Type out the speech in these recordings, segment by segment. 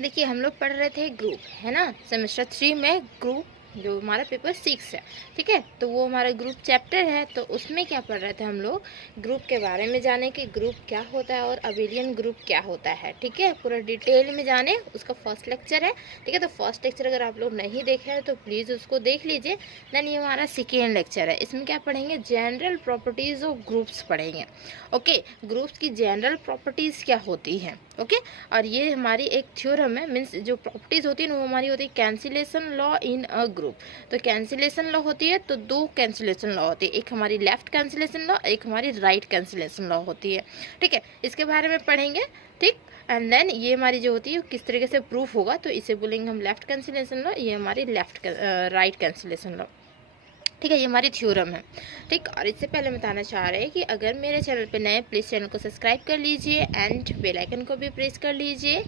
देखिए हम लोग पढ़ रहे थे ग्रुप, है ना, सेमेस्टर 3 में ग्रुप जो हमारा पेपर 6 है, ठीक है। तो वो हमारा ग्रुप चैप्टर है, तो उसमें क्या पढ़ रहे थे हम लोग, ग्रुप के बारे में जाने कि ग्रुप क्या होता है और अबेलियन ग्रुप क्या होता है, ठीक है। पूरा डिटेल में जाने, उसका फर्स्ट लेक्चर है, ठीक है। तो फर्स्ट लेक्चर अगर आप लोग नहीं देखे हैं तो प्लीज़ उसको देख लीजिए। देन ये हमारा सेकेंड लेक्चर है, इसमें क्या पढ़ेंगे, जनरल प्रॉपर्टीज़ ऑफ ग्रुप्स पढ़ेंगे। ओके, ग्रुप्स की जनरल प्रॉपर्टीज़ क्या होती हैं, ओके। और ये हमारी एक थ्योरम है, मीन्स जो प्रॉपर्टीज होती है वो हमारी होती है cancellation law in a group. तो कैंसिलेशन लॉ होती है, तो दो कैंसिलेशन लॉ होती है, एक हमारी लेफ्ट कैंसिलेशन लॉ, एक हमारी राइट कैंसिलेशन लॉ होती है, ठीक है। इसके बारे में पढ़ेंगे, ठीक। एंड देन ये हमारी जो होती है किस तरीके से प्रूफ होगा, तो इसे बोलेंगे हम लेफ्ट कैंसिलेशन लॉ, ये हमारी राइट कैंसिलेशन लॉ, ठीक है। ये हमारी थ्योरम है, ठीक। और इससे पहले बताना चाह रहे हैं कि अगर मेरे चैनल पे नए, प्लीज़ चैनल को सब्सक्राइब कर लीजिए एंड बेल आइकन को भी प्रेस कर लीजिए।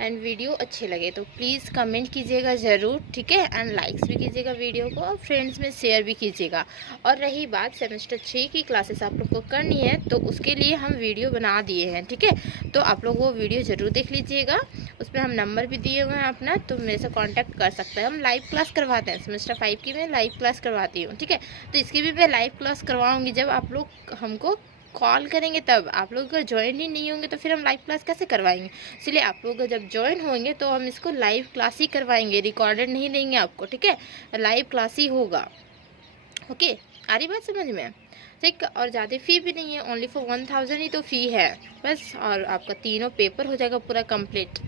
एंड वीडियो अच्छे लगे तो प्लीज़ कमेंट कीजिएगा ज़रूर, ठीक है। एंड लाइक्स भी कीजिएगा वीडियो को, और फ्रेंड्स में शेयर भी कीजिएगा। और रही बात सेमेस्टर 3 की क्लासेस आप लोग को करनी है, तो उसके लिए हम वीडियो बना दिए हैं, ठीक है। तो आप लोग वो वीडियो ज़रूर देख लीजिएगा, उसमें हम नंबर भी दिए हुए हैं अपना, तो मेरे से कांटेक्ट कर सकते हैं। हम लाइव क्लास करवाते हैं, सेमेस्टर 5 की मैं लाइव क्लास करवाती हूँ, ठीक है। तो इसकी भी मैं लाइव क्लास करवाऊँगी, जब आप लोग हमको कॉल करेंगे तब। आप लोग अगर ज्वाइन ही नहीं होंगे तो फिर हम लाइव क्लास कैसे करवाएंगे। इसलिए आप लोग जब ज्वाइन होंगे तो हम इसको लाइव क्लास ही करवाएंगे, रिकॉर्डेड नहीं देंगे आपको, ठीक है। लाइव क्लास ही होगा, ओके। आ रही बात समझ में, ठीक। और ज़्यादा फ़ी भी नहीं है, ओनली फॉर 1000 ही तो फ़ी है बस, और आपका तीनों पेपर हो जाएगा पूरा कंप्लीट,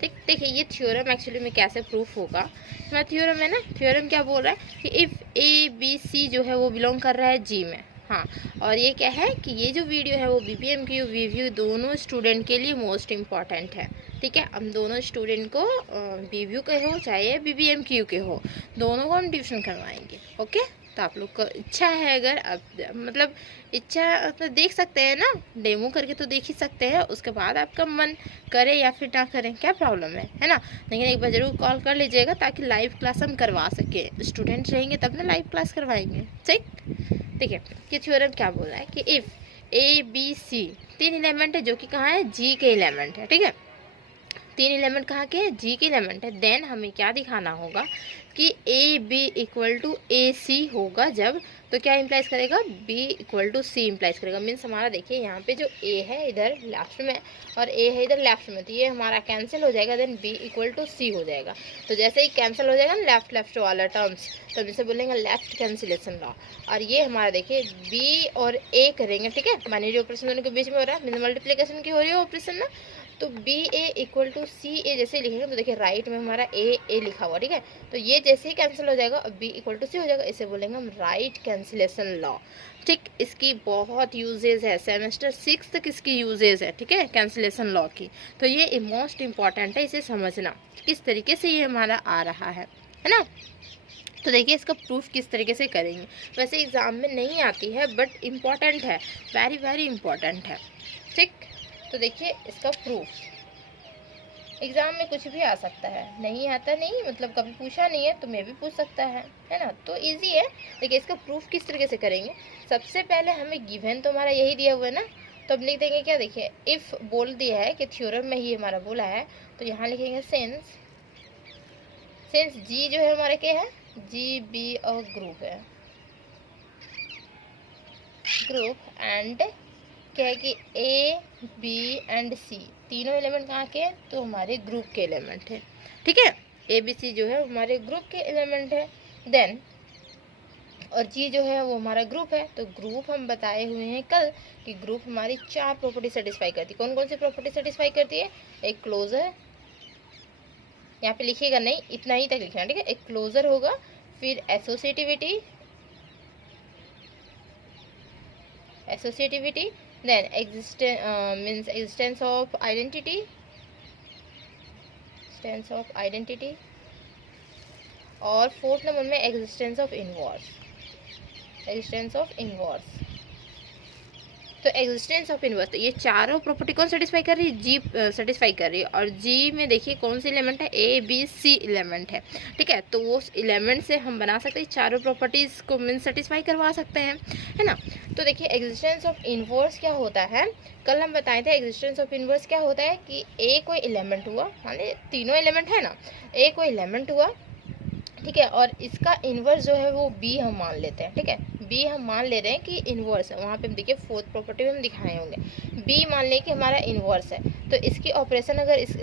ठीक। देखिए ये थ्योरम एक्चुअली में कैसे प्रूफ होगा, हमारा थ्योरम है ना, थ्योरम क्या बोल रहा है कि इफ़ ए बी सी जो है वो बिलोंग कर रहा है जी में, हाँ। और ये क्या है कि ये जो वीडियो है वो BBMQ VVU दोनों स्टूडेंट के लिए मोस्ट इम्पॉर्टेंट है, ठीक है। हम दोनों स्टूडेंट को BBU के हो चाहे BBMQ के हो, दोनों को हम ट्यूशन करवाएंगे, ओके। तो आप लोग को इच्छा है, अगर आप मतलब इच्छा तो देख सकते हैं ना, डेमो करके तो देख ही सकते हैं, उसके बाद आपका मन करे या फिर ना करें, क्या प्रॉब्लम है ना। लेकिन एक बार ज़रूर कॉल कर लीजिएगा ताकि लाइव क्लास हम करवा सके, स्टूडेंट रहेंगे तब ना लाइव क्लास करवाएंगे, ठीक। देखिए ये थ्योरम क्या बोल रहा है कि इफ़ ABC तीन एलिमेंट है जो कि कहाँ है, जी के एलिमेंट है, ठीक है। तीन एलिमेंट कहाँ के हैं, जी के एलिमेंट है। देन हमें क्या दिखाना होगा कि AB इक्वल टू AC होगा जब, तो क्या इम्प्लाइज करेगा, B equal to C implies करेगा। मीन्स हमारा देखिए यहाँ पे जो A है इधर लेफ्ट में और A है इधर लेफ्ट में, तो ये हमारा कैंसिल हो जाएगा। Then B equal to C हो जाएगा। तो जैसे ही कैंसिल हो जाएगा ना लेफ्ट लेफ्ट वाला टर्म्स, तो हम इसे बोलेंगे लेफ्ट कैंसिलेशन लॉ। और ये हमारा देखिए B और A करेंगे, ठीक है। माइनरी ऑपरेशन दोनों के बीच में हो रहा है, मीन्स मल्टीप्लिकेशन की हो रही है ऑपरेशन ना। तो BA इक्वल टू CA जैसे लिखेंगे, तो देखिए राइट में हमारा A लिखा हुआ, ठीक है। तो ये जैसे ही कैंसिल हो जाएगा और B इक्वल टू C हो जाएगा, इसे बोलेंगे हम राइट कैंसिलेशन लॉ, ठीक। इसकी बहुत यूजेज है, सेमेस्टर 6 तक इसकी यूजेज है, ठीक है, कैंसिलेशन लॉ की। तो ये मोस्ट इम्पॉर्टेंट है, इसे समझना किस तरीके से ये हमारा आ रहा है ना। तो देखिए इसका प्रूफ किस तरीके से करेंगे। वैसे एग्ज़ाम में नहीं आती है बट इम्पॉर्टेंट है, वेरी वेरी इम्पॉर्टेंट है, ठीक। तो देखिए इसका प्रूफ, एग्ज़ाम में कुछ भी आ सकता है, नहीं आता नहीं मतलब कभी पूछा नहीं है तो मैं भी पूछ सकता है ना। तो इजी है। देखिए इसका प्रूफ किस तरीके से करेंगे। सबसे पहले हमें गिवन तो हमारा यही दिया हुआ है ना, तो अब लिख देंगे क्या, देखिए इफ़ बोल दिया है कि थ्योरम में ही हमारा बोला है, तो यहाँ लिखेंगे सिंस जी जो है हमारे क्या है, जी बी अ ग्रुप है, ग्रुप एंड क्या है कि A B एंड C तीनों एलिमेंट कहाँ के हैं, तो हमारे ग्रुप के एलिमेंट है, ठीक है। ABC जो है हमारे ग्रुप के एलिमेंट है। देन और G जो है वो हमारा ग्रुप है। तो ग्रुप हम बताए हुए हैं कल कि ग्रुप हमारी 4 प्रॉपर्टी सेटिस्फाई करती है। कौन कौन सी प्रॉपर्टी सेटिस्फाई करती है, एक क्लोजर, यहाँ पे लिखिएगा नहीं, इतना ही तक लिखना, ठीक है। एक क्लोजर होगा, फिर associativity, then means existence of identity, और फोर्थ नंबर में existence of inverse, तो एग्जिस्टेंस ऑफ इनवर्स, तो ये चारों प्रॉपर्टी कौन सेटिस्फाई कर रही है, जी सेटिस्फाई कर रही है। और जी में देखिए कौन सी एलिमेंट है, ए बी सी एलिमेंट है, ठीक है। तो वो एलिमेंट से हम बना सकते हैं चारों प्रॉपर्टीज को मीन सेटिस्फाई करवा सकते हैं, है ना। तो देखिए एग्जिस्टेंस ऑफ इनवर्स क्या होता है, कल हम बताए थे एग्जिस्टेंस ऑफ इनवर्स क्या होता है कि ए कोई एलिमेंट हुआ, माने तीनों एलिमेंट है ना, ए कोई एलिमेंट हुआ, ठीक है, और इसका इन्वर्स जो है वो बी हम मान लेते हैं, ठीक है। बी हम मान ले रहे हैं कि इन्वर्स है, वहाँ पे हम देखिए फोर्थ प्रॉपर्टी में हम दिखाए होंगे बी मान लें कि हमारा इन्वर्स है। तो इसकी ऑपरेशन अगर इस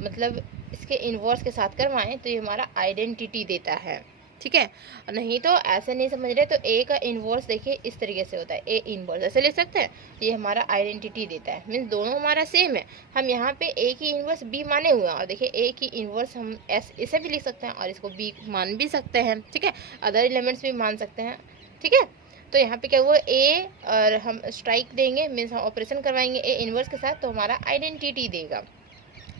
मतलब इसके इन्वर्स के साथ करवाएं तो ये हमारा आइडेंटिटी देता है, ठीक है। नहीं तो ऐसे नहीं समझ रहे तो ए का इन्वर्स देखिए इस तरीके से होता है, ए इन्वर्स ऐसे ले सकते हैं, ये हमारा आइडेंटिटी देता है, मीन्स दोनों हमारा सेम है। हम यहाँ पे ए की इन्वर्स बी माने हुए हैं और देखिए ए की इन्वर्स हम एस इसे भी लिख सकते हैं और इसको बी मान भी सकते हैं, ठीक है। अदर एलिमेंट्स भी मान सकते हैं, ठीक है। तो यहाँ पे क्या हुआ, ए और हम स्ट्राइक देंगे मीन्स हम ऑपरेशन करवाएंगे ए इन्वर्स के साथ तो हमारा आइडेंटिटी देगा,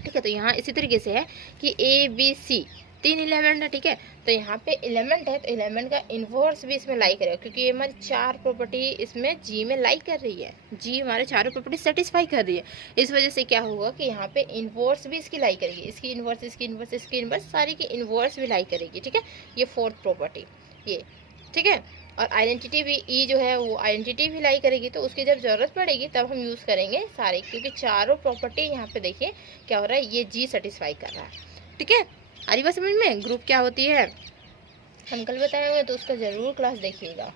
ठीक है। तो यहाँ इसी तरीके से है कि ए बी सी तीन एलिमेंट है, ठीक है। तो यहाँ पे एलिमेंट है तो एलिमेंट का इन्वर्स भी इसमें लाई करेगा क्योंकि ये हमारी चार प्रॉपर्टी इसमें जी में लाई कर रही है, जी हमारे चारों प्रॉपर्टी सेटिस्फाई कर रही है। इस वजह से क्या होगा कि यहाँ पे इन्वर्स भी इसकी लाई करेगी, इसकी इन्वर्स इसकी इन्वर्स इसकी इन्वर्स सारी की इन्वर्स भी लाई करेगी, ठीक है। ये फोर्थ प्रॉपर्टी ये, ठीक है। और आइडेंटिटी भी ई जो है वो आइडेंटिटी भी लाई करेगी, तो उसकी जब जरूरत पड़ेगी तब हम यूज़ करेंगे सारे, क्योंकि चारों प्रॉपर्टी यहाँ पे देखिए क्या हो रहा है, ये जी सेटिस्फाई कर रहा है, ठीक है। आ रही बात समझ में, ग्रुप क्या होती है हम कल बताए हुए तो उसका ज़रूर क्लास देखिएगा।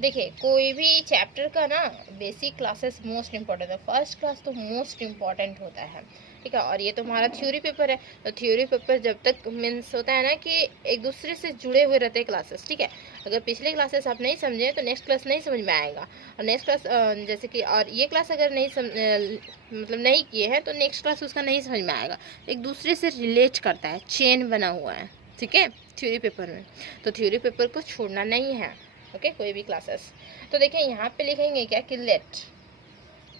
देखिए कोई भी चैप्टर का ना बेसिक क्लासेस मोस्ट इम्पॉर्टेंट है, फर्स्ट क्लास तो मोस्ट इम्पॉर्टेंट होता है, ठीक है। और ये तो हमारा थ्योरी पेपर है, तो थ्योरी पेपर जब तक मीन्स होता है ना कि एक दूसरे से जुड़े हुए रहते हैं क्लासेस, ठीक है। अगर पिछले क्लासेस आप नहीं समझे तो नेक्स्ट क्लास नहीं समझ में आएगा, और नेक्स्ट क्लास जैसे कि और ये क्लास अगर नहीं मतलब नहीं किए हैं तो नेक्स्ट क्लास उसका नहीं समझ में आएगा। एक दूसरे से रिलेट करता है, चेन बना हुआ है, ठीक है, थ्योरी पेपर में। तो थ्योरी पेपर को छोड़ना नहीं है, ओके कोई भी क्लासेस। तो देखिए यहाँ पे लिखेंगे क्या कि लेट,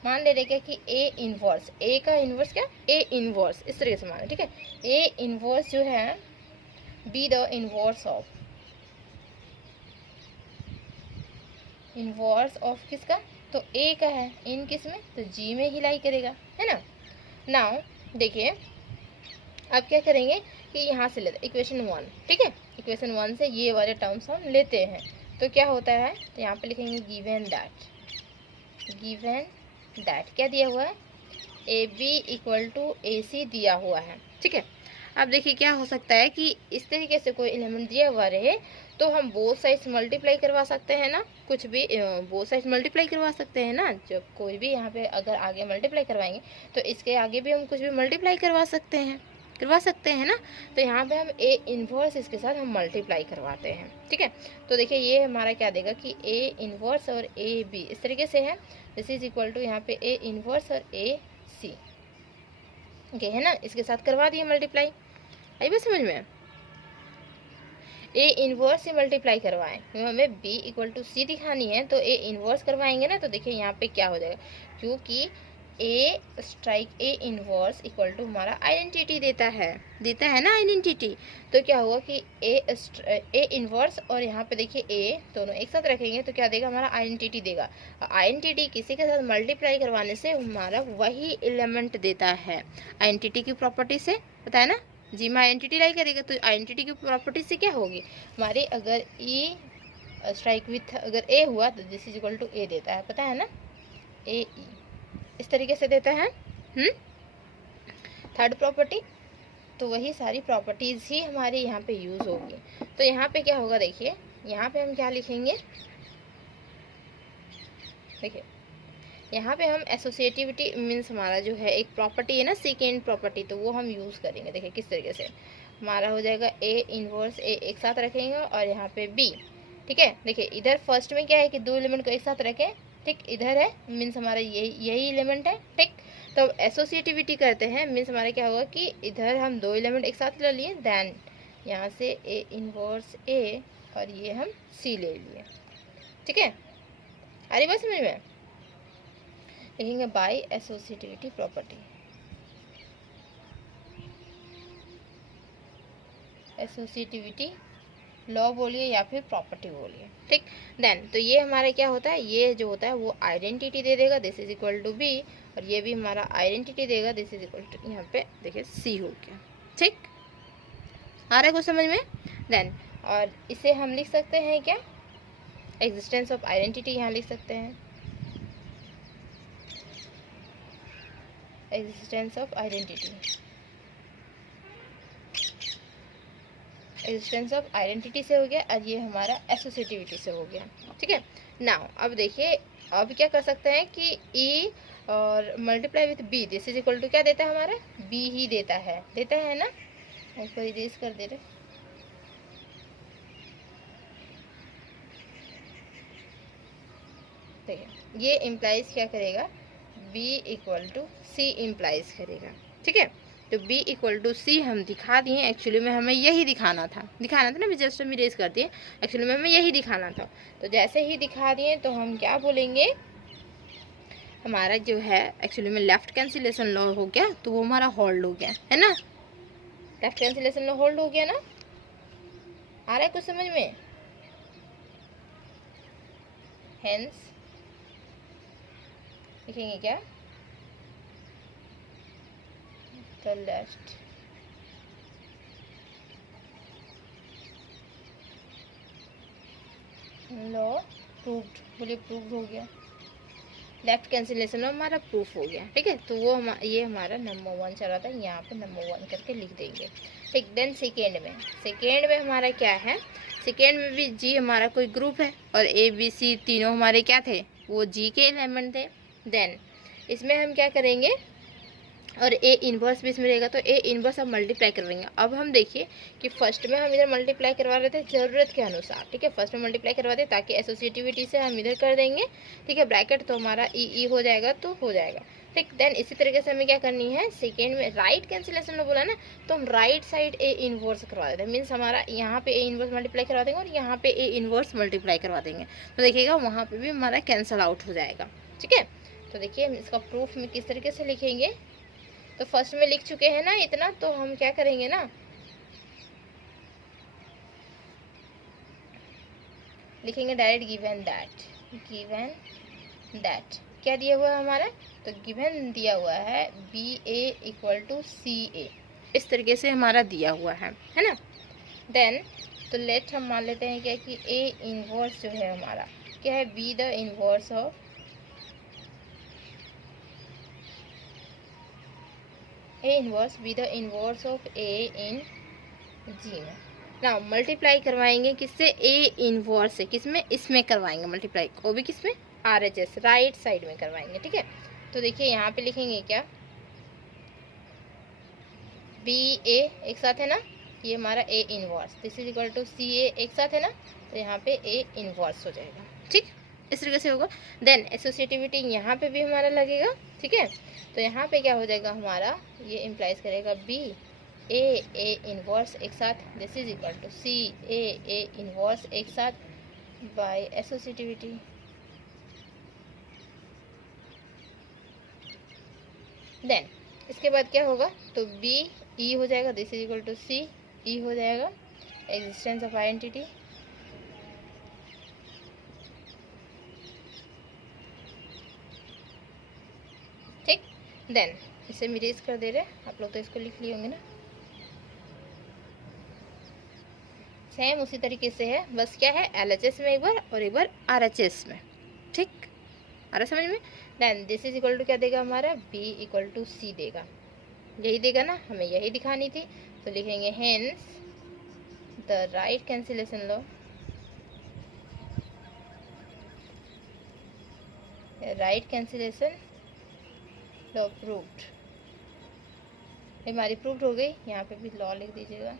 मान ले रहे क्या कि ए इन्वर्स, ए का इन्वर्स क्या, ए इन्वर्स इस तरीके से मान, ठीक है। ए इन्वर्स जो है बी द इन्वर्स ऑफ किसका, तो ए का है, इन किस में, तो जी में ही लाई करेगा, है ना। नाउ देखिए अब क्या करेंगे कि यहाँ से लेते इक्वेशन 1, ठीक है। इक्वेशन 1 से ये वाले टर्म्स हम लेते हैं तो क्या होता है, तो यहाँ पे लिखेंगे गिवन दैट क्या दिया हुआ है, ए बी इक्वल टू ए सी दिया हुआ है, ठीक है। अब देखिए क्या हो सकता है कि इस तरीके से कोई एलिमेंट दिया हुआ रहे तो हम बोथ साइड्स मल्टीप्लाई करवा सकते हैं ना, कुछ भी बोथ साइड्स मल्टीप्लाई करवा सकते हैं ना, जब कोई भी यहाँ पे अगर आगे मल्टीप्लाई करवाएंगे तो इसके आगे भी हम कुछ भी मल्टीप्लाई करवा सकते हैं ना। तो यहाँ पे हम ए इन्वर्स इसके साथ हम मल्टीप्लाई करवाते हैं, ठीक है। तो देखिए ये हमारा क्या देगा कि ए इन्वर्स और ए बी इस तरीके से है, दिस इज इक्वल टू यहाँ पे ए इन्वर्स और ए सी, ओके है ना, इसके साथ करवा दिए मल्टीप्लाई। आई बात समझ में, ए इन्वर्स से मल्टीप्लाई करवाएं क्योंकि हमें बी इक्वल टू सी दिखानी है, तो ए इन्वर्स करवाएंगे ना, तो देखिए यहाँ पे क्या हो जाएगा, क्योंकि A strike A inverse equal to हमारा आइडेंटिटी देता है ना आइडेंटिटी। तो क्या हुआ कि ए इन्वर्स और यहाँ पे देखिए ए दोनों एक साथ रखेंगे तो क्या देगा, हमारा आइडेंटिटी देगा। आइडेंटिटी किसी के साथ मल्टीप्लाई करवाने से हमारा वही एलिमेंट देता है, आइडेंटिटी की प्रॉपर्टी से, पता है ना, जी में आइडेंटिटी लाई करेगा तो आइडेंटिटी की प्रॉपर्टी से क्या होगी हमारी, अगर ई स्ट्राइक विथ अगर ए हुआ तो दिस इज इक्वल टू ए देता है, पता है ना, ए ई इस तरीके से देता है। थर्ड प्रॉपर्टी, तो वही सारी प्रॉपर्टीज ही हमारे यहाँ पे यूज होगी। तो यहाँ पे क्या होगा, देखिए यहाँ पे हम क्या लिखेंगे, देखिए यहाँ पे हम एसोसिएटिविटी मीन्स हमारा जो है एक प्रॉपर्टी है ना सेकेंड प्रॉपर्टी, तो वो हम यूज करेंगे। देखिए किस तरीके से हमारा हो जाएगा, ए इन्वर्स ए एक साथ रखेंगे और यहाँ पे बी, ठीक है। देखिए इधर फर्स्ट में क्या है कि दो एलिमेंट को एक साथ रखें, ठीक, इधर है मीन्स हमारा यही एलिमेंट है, ठीक। तो एसोसिएटिविटी करते हैं मीन्स हमारा क्या होगा कि इधर हम दो एलिमेंट एक साथ ले लिए, देन यहाँ से ए इन्वर्स ए और ये हम सी ले लिए, ठीक है। अरे बस समझ में, लिखेंगे by associativity property, associativity law बोलिए या फिर प्रॉपर्टी बोलिए, ठीक। देन तो ये हमारा क्या होता है, ये जो होता है वो आइडेंटिटी दे देगा, this is equal to B, और ये भी हमारा आइडेंटिटी देगा, दिस इज इक्वल टू, यहाँ पे देखिए सी हो गया, ठीक। आ रहा है कुछ समझ में? देन और इसे हम लिख सकते हैं क्या, एग्जिस्टेंस ऑफ आइडेंटिटी यहाँ लिख सकते हैं, existence of identity, existence of identity से हो गया, और ये हमारा एसोसिएटिविटी से हो गया, ठीक है। नाउ अब देखिए, अब क्या कर सकते हैं कि ई और multiply with B, this is equal to क्या देता है हमारा, बी ही देता है ना, ऊपर इरेज कर दे रहे, देखिए ये इम्प्लाइज क्या करेगा, b equal to C implies करेगा, ठीक है। तो b इक्वल टू सी हम दिखा दिए, एक्चुअली में हमें यही दिखाना था ना, भी जस्ट हम इरेज कर दिए, एक्चुअली में हमें यही दिखाना था। तो जैसे ही दिखा दिए तो हम क्या बोलेंगे, हमारा जो है एक्चुअली में लेफ्ट कैंसिलेशन लॉ हो गया, तो वो हमारा होल्ड हो गया है ना, लेफ्ट कैंसिलेशन लॉ होल्ड हो गया ना, आ रहा है कुछ समझ में? हेंस लिखेंगे क्या, द लेफ्ट लॉ प्रूव्ड, बोलिए प्रूव्ड हो गया, लेफ्ट कैंसिलेशन हमारा प्रूफ हो गया, ठीक है। तो वो ये हमारा नंबर 1 चल रहा था, यहाँ पे नंबर 1 करके लिख देंगे, ठीक। देन सेकेंड में हमारा क्या है, सेकेंड में भी जी हमारा कोई ग्रुप है, और ए बी सी तीनों हमारे क्या थे, वो जी के एलिमेंट थे। देन इसमें हम क्या करेंगे, और ए इन्वर्स भी इसमें रहेगा, तो ए इन्वर्स हम मल्टीप्लाई करवाएंगे। अब हम देखिए कि फर्स्ट में हम इधर मल्टीप्लाई करवा रहे थे ज़रूरत के अनुसार, ठीक है, फर्स्ट में मल्टीप्लाई करवाते ताकि एसोसिएटिविटी से हम इधर कर देंगे, ठीक है, ब्रैकेट, तो हमारा ई हो जाएगा, तो हो जाएगा, ठीक। देन इसी तरीके से हमें क्या करनी है, सेकेंड में राइट कैंसिलेशन में बोला ना, तो हम राइट साइड ए इन्वर्स करवा देते हैं, मीन्स हमारा यहाँ पे ए इन्वर्स मल्टीप्लाई करवा देंगे और यहाँ पे ए इन्वर्स मल्टीप्लाई करवा देंगे, तो देखिएगा वहाँ पे भी हमारा कैंसल आउट हो जाएगा, ठीक है। तो देखिए हम इसका प्रूफ में किस तरीके से लिखेंगे, तो फर्स्ट में लिख चुके हैं ना इतना, तो हम क्या करेंगे ना, लिखेंगे डायरेक्ट गिवन दैट क्या दिया हुआ है हमारा, तो गिवन दिया हुआ है B A equal to C ए, इस तरीके से हमारा दिया हुआ है ना। देन तो लेट हम मान लेते हैं क्या कि ए इनवर्स जो है हमारा क्या है, B the inverse of A inverse, B the inverse of A in G में। ना मल्टीप्लाई करवाएंगे किससे, ए इनवर्स से, किसमें, इसमें करवाएंगे मल्टीप्लाई, वो भी किसमें, RHS राइट साइड में करवाएंगे, ठीक है। तो देखिए यहाँ पे लिखेंगे क्या, बी ए एक साथ है ना, ये हमारा A inverse, this is equal to C A एक साथ है ना, तो यहाँ पे ए इनवर्स हो जाएगा, ठीक, इस तरीके से होगा। देन एसोसिएटिविटी यहाँ पे भी हमारा लगेगा, ठीक है। तो यहाँ पे क्या हो जाएगा हमारा, ये इम्प्लाइज करेगा बी ए इनवर्स एक साथ, this is equal to C A inverse एक साथ बाय एसोसिएटिविटी। देन इसके बाद क्या होगा, तो बी ई हो जाएगा, दिस इज इक्वल टू सी ई हो जाएगा, एग्जिस्टेंस ऑफ आइडेंटिटी, ठीक। देन इसे मिरेज कर दे रहे, आप लोग तो इसको लिख लिए होंगे ना, सेम उसी तरीके से है, बस क्या है LHS में एक बार और एक बार RHS में, ठीक, आ रहा समझ में। Then this is equal to क्या देगा हमारा, B इक्वल टू C देगा, यही देगा ना, हमें यही दिखानी थी, तो लिखेंगे hence the right cancellation law, right cancellation law proved, हमारी प्रूव्ड हो गई, यहाँ पे भी लॉ लिख दीजिएगा,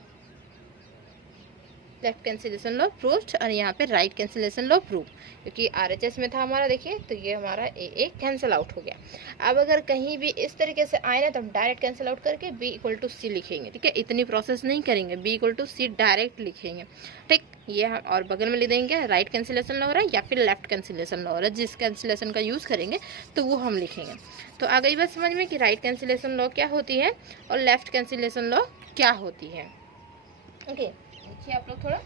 लेफ्ट कैंसिलेशन लॉ प्रूव्ड, और यहाँ पे राइट कैंसिलेशन लॉ प्रूव, क्योंकि RHS में था हमारा, देखिए तो ये हमारा ए कैंसिल आउट हो गया। अब अगर कहीं भी इस तरीके से आए ना, तो हम डायरेक्ट कैंसिल आउट करके B इक्वल टू सी लिखेंगे, ठीक है, इतनी प्रोसेस नहीं करेंगे, B equal to C direct लिखेंगे, ठीक। ये और बगल में लिख देंगे राइट कैंसिलेशन लॉ हो रहा है या फिर लेफ्ट कैंसिलेशन लॉ हो रहा है, जिस कैंसिलेशन का यूज़ करेंगे तो वो हम लिखेंगे। तो आ गई बात समझ में कि राइट कैंसिलेशन लॉ क्या होती है और लेफ्ट कैंसिलेशन लॉ क्या होती है, ओके। देखिए आप लोग थोड़ा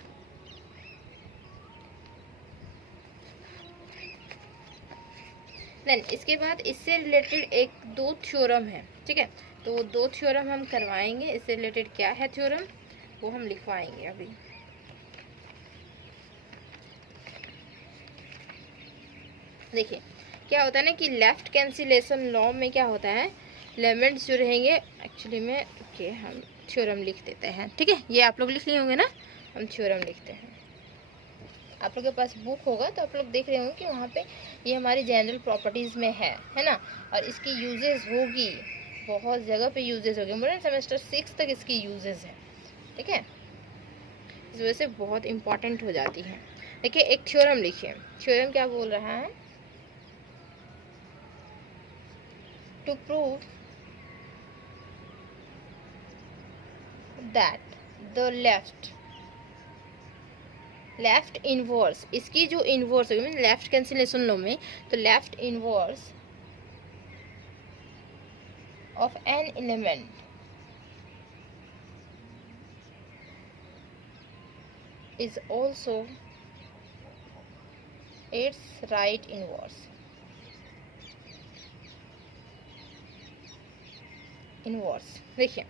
देन इसके बाद इससे रिलेटेड एक दो थ्योरम है, ठीक है, तो दो थ्योरम हम करवाएंगे। इससे रिलेटेड क्या है थ्योरम, वो हम लिखवाएंगे अभी। देखिए क्या होता है ना कि लेफ्ट कैंसिलेशन लॉ में क्या होता है, एलिमेंट्स जो रहेंगे एक्चुअली में, ओके हम थ्योरम लिख देते हैं, ठीक है, ये आप लोग लिख लिए होंगे ना, हम थ्योरम लिखते हैं। आप लोग के पास बुक होगा तो आप लोग देख रहे होंगे कि वहाँ पे ये हमारी जनरल प्रॉपर्टीज़ में है ना, और इसकी यूजेस होगी, बहुत जगह पे यूजेस होगी, मतलब सेमेस्टर 6 तक इसकी यूजेस है, ठीक है, इस वजह से बहुत इंपॉर्टेंट हो जाती है। देखिए एक थ्योरम लिखिए, थ्योरम क्या बोल रहा है, to prove that the left inverse, इसकी जो इनवर्स होगी मीन लेफ्ट कैंसिलेशन लो में, तो left inverse of an element is also its right inverse. देखिए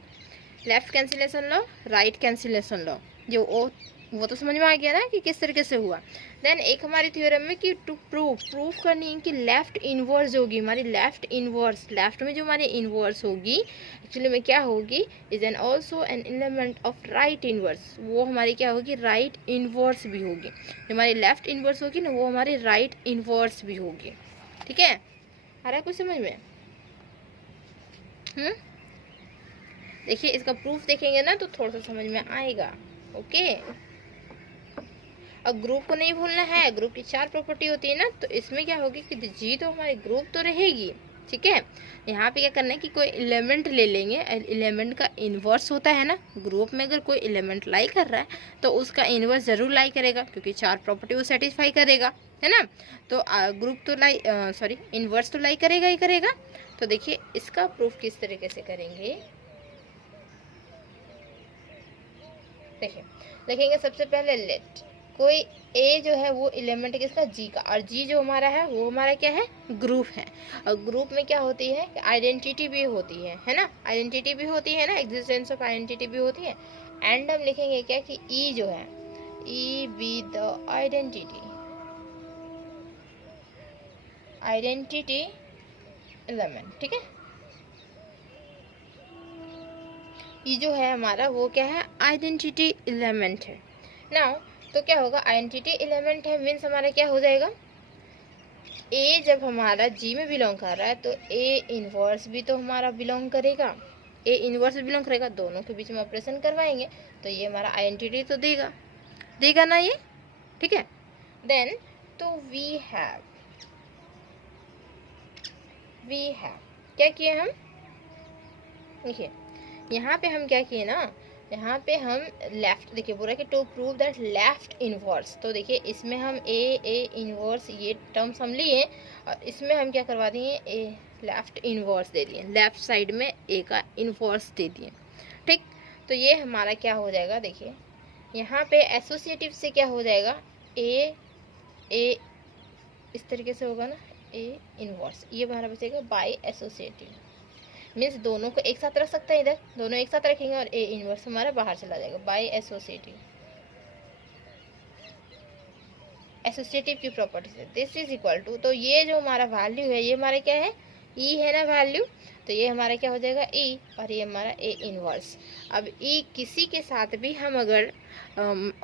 left cancellation law, right cancellation law, जो वो तो समझ में आ गया ना कि किस तरीके से हुआ। देन एक हमारी थ्योरम में कि टू प्रूफ करनी है कि लेफ्ट इनवर्स होगी हमारी, लेफ्ट इनवर्स, लेफ्ट में जो हमारी इनवर्स होगी एक्चुअली में क्या होगी, is an also an element of right inverse, वो हमारी क्या होगी, राइट इनवर्स भी होगी, जो हमारी लेफ्ट इनवर्स होगी ना वो हमारी राइट इनवर्स भी होगी, ठीक है, आ रहा है कुछ समझ में? देखिए इसका प्रूफ देखेंगे ना तो थोड़ा सा समझ में आएगा, ओके। अब ग्रुप को नहीं भूलना है, ग्रुप की 4 प्रॉपर्टी होती है ना, तो इसमें क्या होगी कि जी तो हमारे ग्रुप तो रहेगी, ठीक है। यहाँ पे क्या करना है कि कोई एलिमेंट ले लेंगे, एलिमेंट का इन्वर्स होता है ना, ग्रुप में अगर कोई एलिमेंट लाई कर रहा है तो उसका इन्वर्स जरूर लाई करेगा, क्योंकि 4 प्रॉपर्टी वो सेटिस्फाई करेगा, है ना। तो ग्रुप तो लाई सॉरी इन्वर्स तो लाई करेगा ही करेगा। तो देखिए इसका प्रूफ किस तरीके से करेंगे, देखिए देखेंगे सबसे पहले लेट कोई ए जो है वो एलिमेंट किसका, जी का, और जी जो हमारा है वो हमारा क्या है, ग्रुप है। और ग्रुप में क्या होती है, आइडेंटिटी भी होती है ना, आइडेंटिटी भी होती है ना, एग्जिस्टेंस ऑफ आइडेंटिटी भी होती है। एंड हम लिखेंगे क्या कि ई जो है, E be the identity element, ठीक है। ये जो है हमारा वो क्या है, आइडेंटिटी एलिमेंट है। नाउ तो क्या होगा, आइडेंटिटी एलिमेंट है मीन्स हमारा क्या हो जाएगा, ए जब हमारा जी में बिलोंग कर रहा है तो ए इनवर्स भी तो हमारा बिलोंग करेगा, ए इनवर्स भी बिलोंग करेगा, दोनों के बीच में ऑपरेशन करवाएंगे तो ये हमारा आइडेंटिटी तो देगा ना ये, ठीक है। देन तो वी हैव क्या किए हम, देखिए यहाँ पे हम क्या किए ना, यहाँ पे हम लेफ्ट, देखिए बोल रहा है कि to prove that left inverse, तो देखिए इसमें हम ए इनवर्स ये टर्म्स हम लिए और इसमें हम क्या करवा दिए, ए लेफ्ट इनवर्स दे दिए, लेफ्ट साइड में ए का इनवर्स दे दिए, ठीक। तो ये हमारा क्या हो जाएगा, देखिए यहाँ पे एसोसिएटिव से क्या हो जाएगा, ए इस तरीके से होगा ना, ए इनवर्स, ये हमारा बचेगा बाय एसोसिएटिव, मीन्स दोनों को एक साथ रख सकते हैं, इधर दोनों एक साथ रखेंगे और ए इनवर्स हमारा बाहर चला जाएगा बाय एसोसिएटिव की प्रॉपर्टी से दिस इज इक्वल टू, तो ये जो हमारा वैल्यू है ये हमारा क्या है, ई है ना वैल्यू, तो ये हमारा क्या हो जाएगा ई, और ये हमारा ए इनवर्स। अब ई किसी के साथ भी हम अगर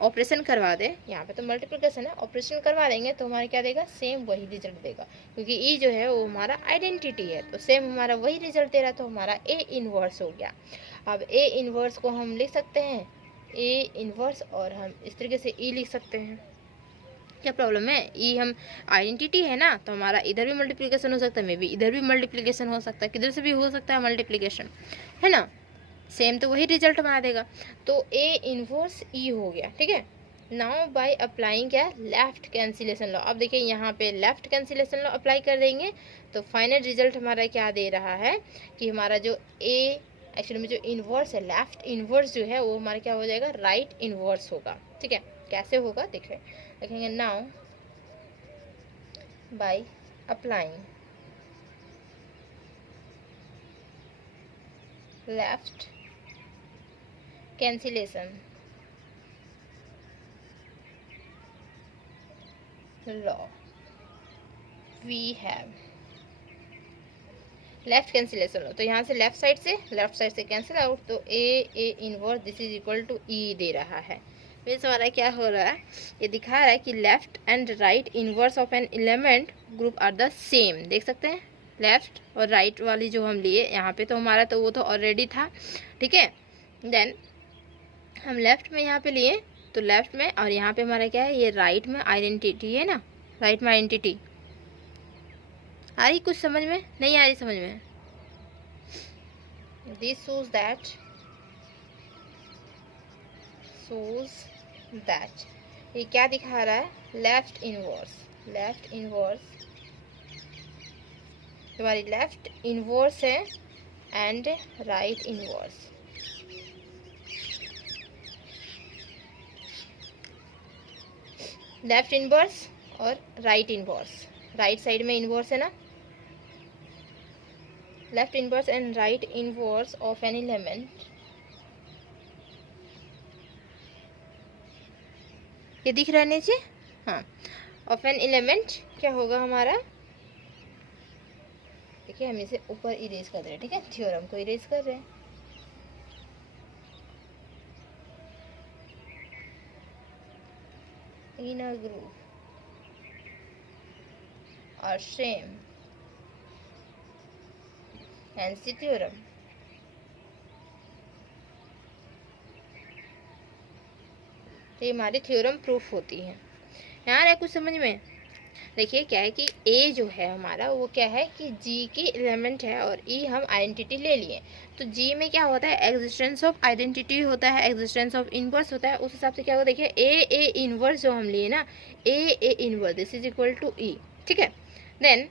ऑपरेशन करवा दें, यहाँ पे तो मल्टीप्लिकेशन है, ऑपरेशन करवा देंगे तो हमारा क्या देगा, सेम वही रिजल्ट देगा, क्योंकि ई जो है वो हमारा आइडेंटिटी है, तो सेम हमारा वही रिजल्ट दे रहा, तो हमारा ए इनवर्स हो गया। अब ए इनवर्स को हम लिख सकते हैं ए इनवर्स, और हम इस तरीके से ई लिख सकते हैं, क्या प्रॉब्लम है, ई हम आइडेंटिटी है ना, तो हमारा इधर भी मल्टीप्लिकेशन हो सकता है, मे बी इधर भी मल्टीप्लिकेशन हो सकता है, किधर से भी हो सकता है मल्टीप्लिकेशन, है ना, सेम तो वही रिजल्ट बना देगा। तो ए इनवर्स ई हो गया, ठीक है। नाउ बाय अप्लाइंग क्या, लेफ्ट कैंसिलेशन लॉ, अब देखिए यहाँ पे लेफ्ट कैंसिलेशन लॉ अप्लाई कर देंगे तो फाइनल रिजल्ट हमारा क्या दे रहा है कि हमारा जो ए एक्चुअली में जो इनवर्स है, लेफ्ट इनवर्स जो है वो हमारा क्या हो जाएगा, राइट इनवर्स होगा, ठीक है। कैसे होगा देखेंगे, now by applying left cancellation law we have left cancellation law, तो यहाँ से लेफ्ट साइड से कैंसिल आउट, तो A inverse this is equal to E दे रहा है। मीन्स हमारा क्या हो रहा है, ये दिखा रहा है कि left and right inverse of an element group are the same. देख सकते हैं लेफ्ट और राइट वाली जो हम लिए यहाँ पे, तो हमारा तो वो तो ऑलरेडी था, ठीक है। देन हम लेफ्ट में यहाँ पे लिए, तो लेफ्ट में, और यहाँ पे हमारा क्या है, ये राइट में आइडेंटिटी है ना, राइट में आइडेंटिटी। आ रही कुछ समझ में, नहीं आ रही समझ में? दिस shows that ये क्या दिखा रहा है, लेफ्ट इनवर्स हमारी लेफ्ट इनवर्स है and right inverse. Left inverse और राइट इनवर्स, राइट साइड में इनवर्स है ना, left inverse and right inverse of an element, ये दिख रहा है नीचे, हाँ, ऑफ एन एलिमेंट क्या होगा हमारा, देखिए हम इसे ऊपर इरेज कर रहे हैं, ठीक है, थ्योरम को इरेज कर रहे हैं। इन अ ग्रुप और सेम hence the theorem। तो ये हमारी थ्योरम प्रूफ होती है। यहाँ है कुछ समझ में? देखिए क्या है कि ए जो है हमारा वो क्या है कि जी की एलिमेंट है और ई हम आइडेंटिटी ले लिए, तो जी में क्या होता है, एग्जिस्टेंस ऑफ आइडेंटिटी होता है, एग्जिस्टेंस ऑफ इनवर्स होता है। उस हिसाब से क्या होगा, देखिए ए इनवर्स जो हम लिए ना, A inverse this is equal to E, ठीक है। देन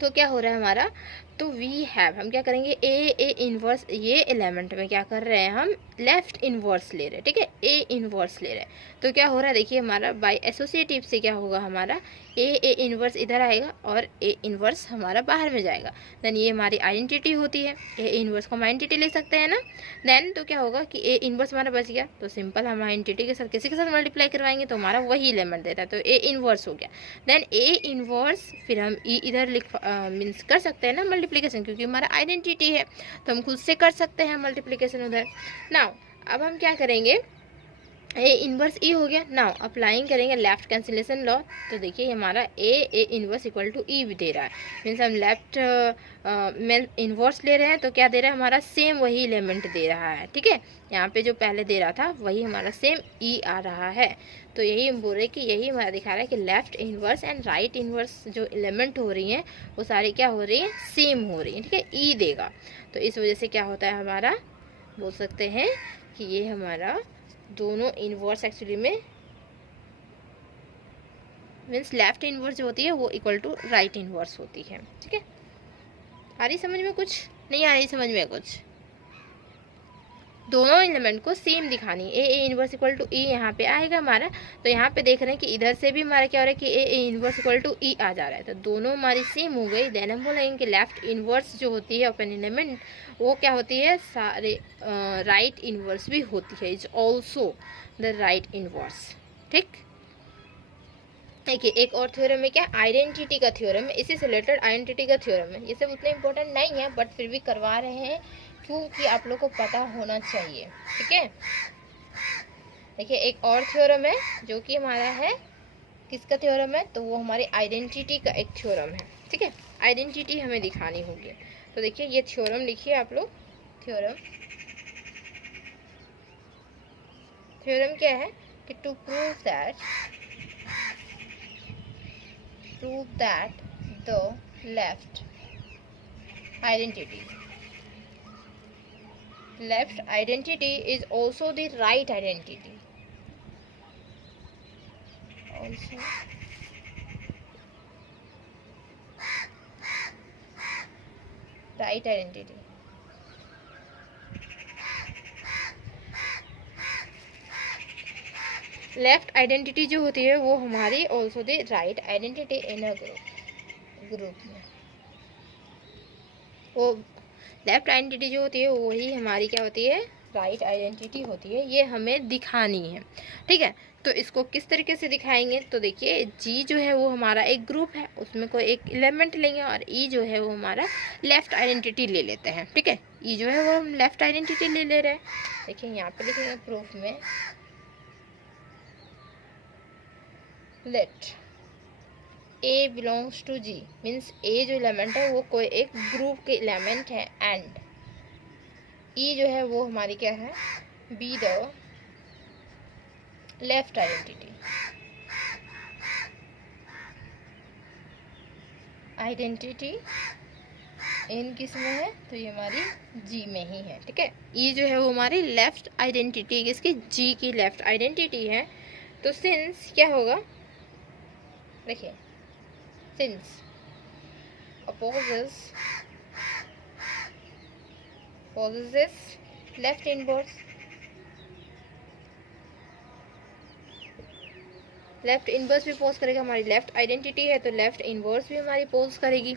तो क्या हो रहा है हमारा, तो वी हैव, हम क्या करेंगे, ए इनवर्स, ये एलिमेंट में क्या कर रहे हैं, हम लेफ्ट इनवर्स ले रहे हैं, ठीक है, ए इनवर्स ले रहे हैं। तो क्या हो रहा है, देखिए हमारा बाय एसोसिएटिव से क्या होगा, हमारा ए इनवर्स इधर आएगा और ए इनवर्स हमारा बाहर में जाएगा। देन ये हमारी आइडेंटिटी होती है, ए इनवर्स को हम आइडेंटिटी ले सकते हैं ना। देन तो क्या होगा कि ए इनवर्स हमारा बच गया, तो सिंपल हम आइडेंटिटी के साथ किसी के साथ मल्टीप्लाई करवाएंगे तो हमारा वही एलिमेंट देता है, तो ए इनवर्स हो गया। देन ए इनवर्स, फिर हम ई इधर लिख मीन्स कर सकते हैं ना मल्टीप्लिकेशन, क्योंकि हमारा आइडेंटिटी है तो हम खुद से कर सकते हैं मल्टीप्लिकेशन उधर। नाउ अब हम क्या करेंगे, ए इनवर्स ई हो गया। नाउ अप्लाइंग करेंगे लेफ्ट कैंसिलेशन लॉ, तो देखिए हमारा ए इनवर्स इक्वल टू ई भी दे रहा है, मीन्स हम लेफ्ट में इनवर्स ले रहे हैं, तो क्या दे रहा है हमारा, सेम वही एलिमेंट दे रहा है, ठीक है। यहाँ पे जो पहले दे रहा था वही हमारा सेम ई आ रहा है। तो यही हम बोल रहे हैं कि यही हमारा दिखा रहा है कि left inverse and right inverse जो एलिमेंट हो रही हैं वो सारी क्या हो रही हैं, सेम हो रही हैं, ठीक है, ई देगा। तो इस वजह से क्या होता है हमारा, बोल सकते हैं कि ये हमारा दोनों इनवर्स एक्चुअली में मीन्स लेफ्ट इनवर्स जो होती है वो इक्वल टू राइट इनवर्स होती है, ठीक है। आ रही समझ में कुछ, नहीं आ रही समझ में कुछ? दोनों एलिमेंट को सेम दिखानी, ए इनवर्स इक्वल टू ई यहाँ पे आएगा हमारा। तो यहाँ पे देख रहे हैं कि इधर से भी हमारा क्या हो रहा है कि ए इनवर्स इक्वल टू ई आ जा रहा है, तो दोनों हमारी सेम हो गई। देन हम बोलेंगे कि लेफ्ट इनवर्स जो होती है ओपन एलिमेंट वो क्या होती है, सारे राइट इनवर्स भी होती है, is also the right inverse, ठीक। देखिए एक और थ्योरम है क्या, आइडेंटिटी का थ्योरम है, इसी से रिलेटेड आइडेंटिटी का थ्योरम है। ये सब उतना इंपॉर्टेंट नहीं है बट फिर भी करवा रहे हैं क्योंकि आप लोग को पता होना चाहिए, ठीक है। देखिए एक और थ्योरम है जो कि हमारा है, किसका थ्योरम है, तो वो हमारी आइडेंटिटी का एक थ्योरम है, ठीक है। आइडेंटिटी हमें दिखानी होगी, तो देखिए ये थ्योरम लिखिए आप लोग। थ्योरम क्या है कि to prove that the left identity is also the right identity, left identity जो होती है वो हमारी also the right identity in a group में, वो लेफ्ट आइडेंटिटी जो होती है वही हमारी क्या होती है, राइट आइडेंटिटी होती है। ये हमें दिखानी है, ठीक है। तो इसको किस तरीके से दिखाएंगे, तो देखिए जी जो है वो हमारा एक ग्रुप है, उसमें कोई एक एलिमेंट लेंगे, और ई जो है वो हमारा लेफ्ट आइडेंटिटी ले लेते हैं, ठीक है। ई जो है वो हम लेफ्ट आइडेंटिटी ले रहे हैं। देखिए यहाँ पे लिखेंगे प्रूफ में, let A belongs to G, means A जो एलिमेंट है वो कोई एक ग्रुप के एलिमेंट है, एंड ई जो है वो हमारी क्या है, B the left identity. Identity in किस में है, तो ये हमारी जी में ही है, ठीक है। ई जो है वो हमारी लेफ्ट आइडेंटिटी, किसकी, जी की लेफ्ट आइडेंटिटी है। तो सिंस क्या होगा, देखिए since possesses left inverse, left inverse भी पोज करेगा, हमारी लेफ्ट आइडेंटिटी है तो लेफ्ट इनवर्स भी हमारी पोज करेगी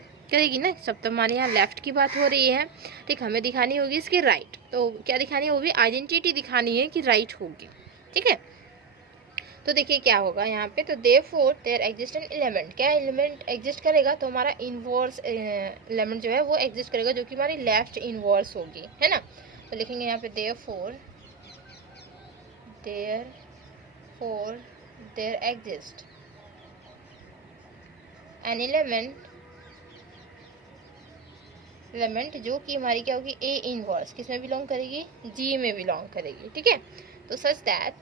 ना। सब तो हमारे यहाँ लेफ्ट की बात हो रही है, ठीक। हमें दिखानी होगी इसकी राइट, तो क्या दिखानी होगी, आइडेंटिटी दिखानी है कि राइट होगी, ठीक है। तो देखिए क्या होगा यहाँ पे, तो therefore there exist an element, क्या एलिमेंट एग्जिस्ट करेगा, तो हमारा इनवर्स एलिमेंट जो है वो एग्जिस्ट करेगा, जो कि हमारी लेफ्ट इनवर्स होगी, है ना। तो लिखेंगे यहाँ पे therefore there exist an element जो कि हमारी क्या होगी, ए इनवर्स, किस में बिलोंग करेगी, जी में बिलोंग करेगी, ठीक है। तो सच दैट,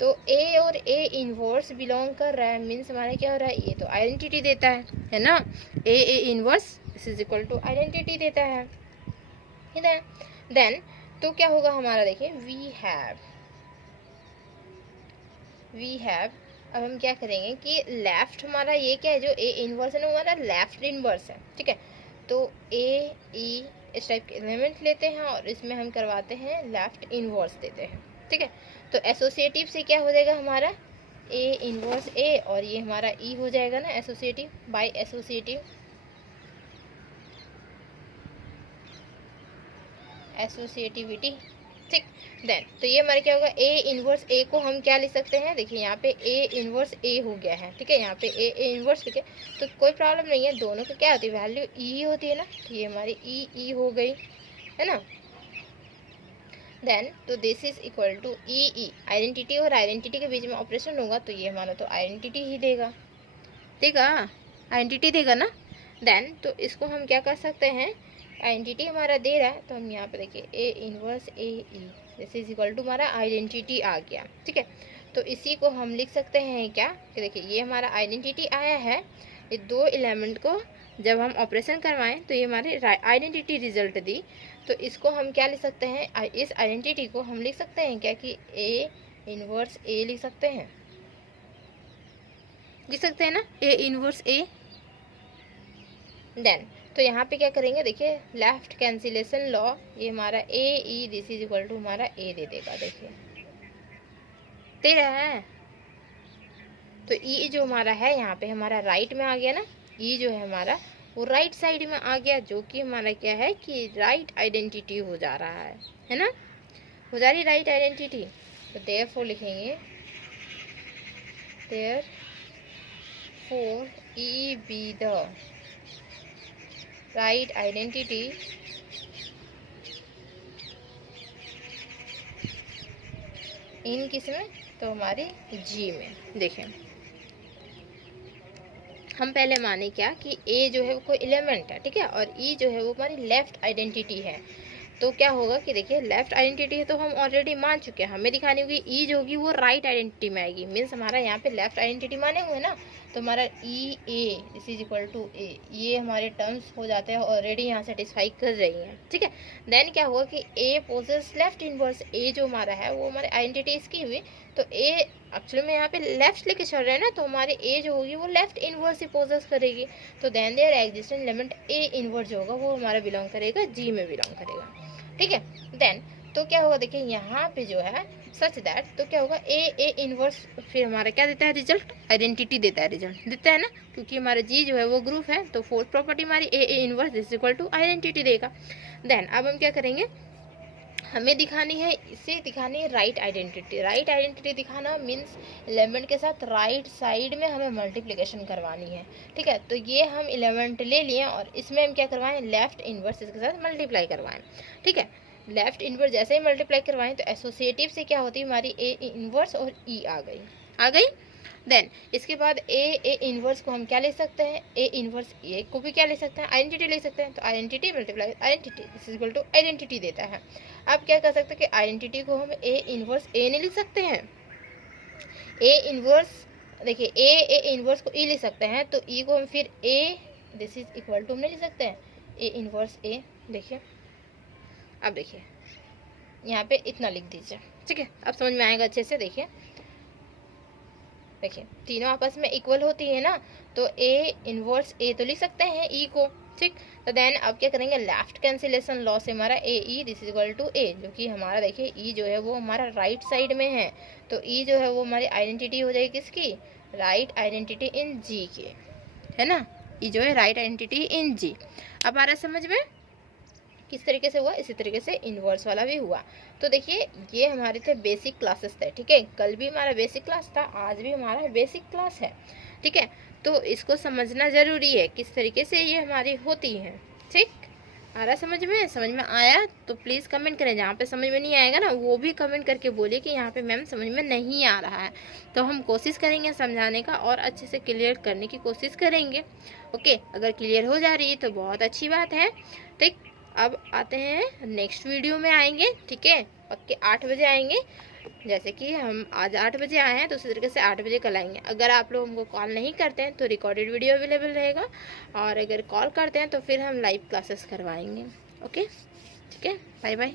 तो ए और ए इनवर्स बिलोंग कर रहा है, मीन्स हमारा क्या हो रहा है, ये तो आइडेंटिटी देता है ना। A inverse this is equal to identity देता है, देन तो क्या होगा हमारा, देखिए वी हैव अब हम क्या करेंगे कि लेफ्ट हमारा ये क्या है, जो ए इनवर्स है ना हमारा लेफ्ट इनवर्स है, ठीक है। तो ए ई इस टाइप के एलिमेंट लेते हैं और इसमें हम करवाते हैं लेफ्ट इनवर्स देते हैं, ठीक है। तो एसोसिएटिव से क्या हो जाएगा हमारा, ए इनवर्स ए, और ये हमारा ई हो जाएगा ना एसोसिएटिव, बाय एसोसिएटिविटी, ठीक। देन तो ये हमारे क्या होगा, ए इनवर्स ए को हम क्या लिख सकते हैं, देखिए यहाँ पे ए इनवर्स ए हो गया है, ठीक है। यहाँ पे ए इनवर्स, ठीक है। तो कोई प्रॉब्लम नहीं है, दोनों की क्या होती है, वैल्यू ई होती है ना, तो ये हमारी ई हो गई, है ना। देन तो this is equal to e identity और आइडेंटिटी के बीच में ऑपरेशन होगा, तो ये हमारा तो आइडेंटिटी ही देगा आइडेंटिटी देगा ना। देन तो इसको हम क्या कर सकते हैं, आइडेंटिटी हमारा दे रहा है, तो हम यहाँ पे देखिए A inverse A e this is equal to हमारा आइडेंटिटी आ गया, ठीक है। तो इसी को हम लिख सकते हैं क्या, कि देखिए ये हमारा आइडेंटिटी आया है, ये दो एलिमेंट को जब हम ऑपरेशन करवाएं तो ये हमारी आइडेंटिटी रिजल्ट दी। तो इसको हम क्या लिख सकते हैं, इस आइडेंटिटी को हम लिख सकते हैं क्या, कि ए इनवर्स ए लिख सकते हैं ना, ए इनवर्स ए। देन तो यहाँ पे क्या करेंगे, देखिए लेफ्ट कैंसिलेशन लॉ, ये हमारा ए e this is equal to हमारा ए दे देगा, देखिए दे रहा है। तो ई जो हमारा है यहाँ पे हमारा राइट में आ गया ना, ई जो है हमारा वो राइट साइड में आ गया, जो कि हमारा क्या है कि राइट आइडेंटिटी हो जा रहा है ना, हो जा रही राइट आइडेंटिटी। तो देयरफॉर लिखेंगे therefore E be the right identity इन किस में, तो हमारी जी में। देखें हम पहले माने क्या कि ए जो है वो कोई एलिमेंट है, ठीक है, और ई जो है वो हमारी लेफ्ट आइडेंटिटी है। तो क्या होगा कि देखिए लेफ्ट आइडेंटिटी है तो हम ऑलरेडी मान चुके हैं, हमें दिखानी होगी ई जो होगी वो राइट आइडेंटिटी में आएगी, मीन्स हमारा यहाँ पे लेफ्ट आइडेंटिटी माने हुए ना, तो हमारा ई ए दिस इज इक्वल टू ए, ये हमारे टर्म्स हो जाते हैं ऑलरेडी यहाँ सेटिस्फाई कर रही हैं, ठीक है। देन क्या होगा कि ए पोजेस लेफ्ट इनवर्स, ए जो हमारा है वो हमारी आइडेंटिटी इसकी हुई, तो ए एक्चुअली में यहाँ पे लेफ्ट लेके चल रहे हैं ना, तो हमारे ए जो होगी वो लेफ्ट इनवर्स ही पोजेस करेगी। तो then there existent element A inverse जो होगा वो हमारा बिलोंग करेगा जी में बिलोंग करेगा, ठीक है। देन तो क्या होगा, देखिए यहाँ पे जो है सच दैट, तो क्या होगा, ए इनवर्स फिर हमारा क्या देता है रिजल्ट, आइडेंटिटी देता है, रिजल्ट देता है ना, क्योंकि हमारा जी जो है वो ग्रुप है, तो फोर्थ प्रॉपर्टी हमारी A inverse is equal to identity देगा। देन अब हम क्या करेंगे, हमें दिखानी है, इसे दिखानी है राइट आइडेंटिटी। राइट आइडेंटिटी दिखाना मीन्स एलिमेंट के साथ राइट साइड में हमें मल्टीप्लिकेशन करवानी है, ठीक है। तो ये हम एलिमेंट ले लिए और इसमें हम क्या करवाएं, लेफ्ट इनवर्स इसके साथ मल्टीप्लाई करवाएं, ठीक है। लेफ्ट इनवर्स जैसे ही मल्टीप्लाई करवाएं तो एसोसिएटिव से क्या होती है हमारी ए इनवर्स और ई आ गई। देन इसके बाद ए इनवर्स को हम क्या ले सकते हैं, ए इनवर्स ए को भी क्या ले सकते हैं, आइडेंटिटी ले सकते हैं। तो identity multiply identity is equal to identity देता है। अब क्या कर सकते हैं कि आइडेंटिटी को हम ए इनवर्स ए नहीं लिख सकते हैं, ए इनवर्स देखिए ए इनवर्स को ई लिख सकते हैं, तो ई को हम फिर ए दिस इज इक्वल टू हम नहीं लिख सकते हैं, ए इनवर्स ए। देखिए अब देखिए यहाँ पे इतना लिख दीजिए, ठीक है, अब समझ में आएगा अच्छे से। देखिए तीनों आपस में इक्वल होती है ना, तो ए इनवर्स ए तो लिख सकते हैं ई को, ठीक। तो देन अब क्या करेंगे, लेफ्ट कैंसिलेशन लॉ से हमारा ए e this is equal to ए, जो कि हमारा देखिए ई जो है वो हमारा राइट साइड में है, तो ई जो है वो हमारी आइडेंटिटी हो जाएगी किसकी, राइट आइडेंटिटी इन जी की, है ना। ई जो है राइट आइडेंटिटी इन जी। अब आ रहा समझ में किस तरीके से हुआ, इसी तरीके से इनवर्स वाला भी हुआ। तो देखिए ये हमारे थे बेसिक क्लासेस थे, ठीक है। कल भी हमारा बेसिक क्लास था, आज भी हमारा बेसिक क्लास है, ठीक है। तो इसको समझना ज़रूरी है किस तरीके से ये हमारी होती है, ठीक। आ रहा समझ में आया तो प्लीज़ कमेंट करें। जहाँ पे समझ में नहीं आएगा ना वो भी कमेंट करके बोलिए कि यहाँ पे मैम समझ में नहीं आ रहा है, तो हम कोशिश करेंगे समझाने का और अच्छे से क्लियर करने की कोशिश करेंगे। ओके, अगर क्लियर हो जा रही है तो बहुत अच्छी बात है, ठीक। अब आते हैं नेक्स्ट वीडियो में आएंगे, ठीक है, पक्के 8 बजे आएंगे। जैसे कि हम आज 8 बजे आए हैं तो उसी तरीके से 8 बजे कल आएंगे। अगर आप लोग हमको कॉल नहीं करते हैं तो रिकॉर्डेड वीडियो अवेलेबल रहेगा, और अगर कॉल करते हैं तो फिर हम लाइव क्लासेस करवाएंगे। ओके, ठीक है, बाय बाय।